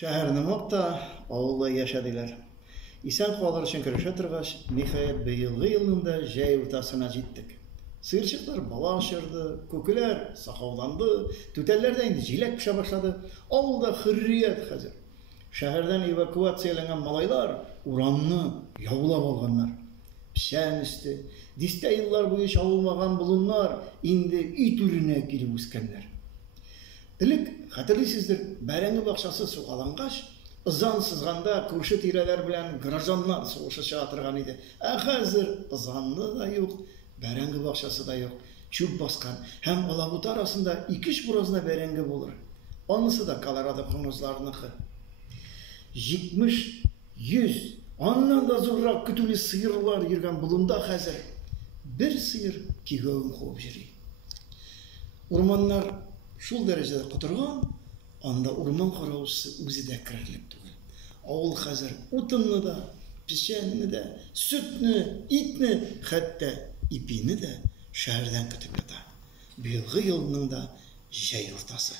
Şəhərni maqta ауылда yaşadılar. İsən қалар үшін көріше тұрғаш, nihayet быйылғы yılında жай ортасына жеттік. Сыйыршықтар бала ашырды, көкілер сақауланды, түтәлләр дә инде җиләк піша башлады. Ауылда хөррият хәзер. Шәһәрдән эвакуацияланган малайлар урамны яулап алганнар. Пішән үсте, дистә еллар буе чабылмаган болыннар инде үй түренә килеп үскәннәр. Элек, хәтерлисездер, бәрәңге бакчасы сугалангач, ызан сызганда күрше тирәләр белән гражданнар сугышыша торган иде. Ә хәзер ызанны да юк, бәрәңге бакчасы да юк. Чүп баскан һәм алабута арасында 2 буразна бәрәңге булыр. Анысы да Колорадо хонузларыныкы. 70, 100, аннан да зуррак көтүле сыйырлар йөргән булында хәзер бер сыйыр кигәвен куып йөри. Урманнар шул дәрәҗәдә котырган, анда урман караучысы үзе дә кирәклек түгел. Авыл хәзер утынны да, печәнне дә, сөтне, итне, хәтта ипине дә шәһәрдән көтеп ята. Быелгы елның да җәй уртасы.